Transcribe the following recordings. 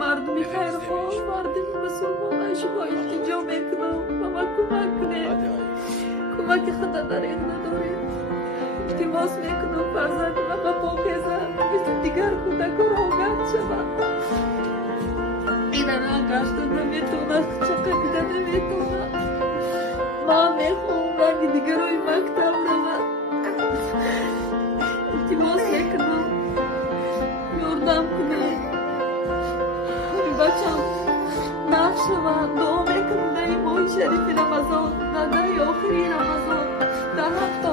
مردمی خیرخواه، مردمی مسلمان شما التجا میکنم و کمک کنید. کمک خدا در این ندارید. التماس میکنم فرزند و پاکیزه مثل دیگر کودکان آگاه شود. این گشته نمیتونه، چقدر دیده نمیتونه. ما میخوام رنگ دیگر روی مکتب رود. التماس میکنم یاردم کنید. بچم نف شود. دعا میکنم در این ماه شریف رمضان، در آخری رمضان، در هفته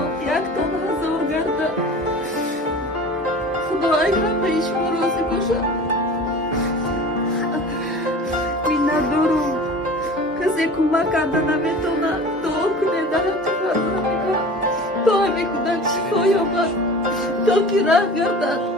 1000 گرده. خدای همه شما راضی باشه. منت دارم. کسی کمک کرده نمیتونه. دعا کنید در حق فرزندم تا همه کودک شفا یابد، تا که راه گردد.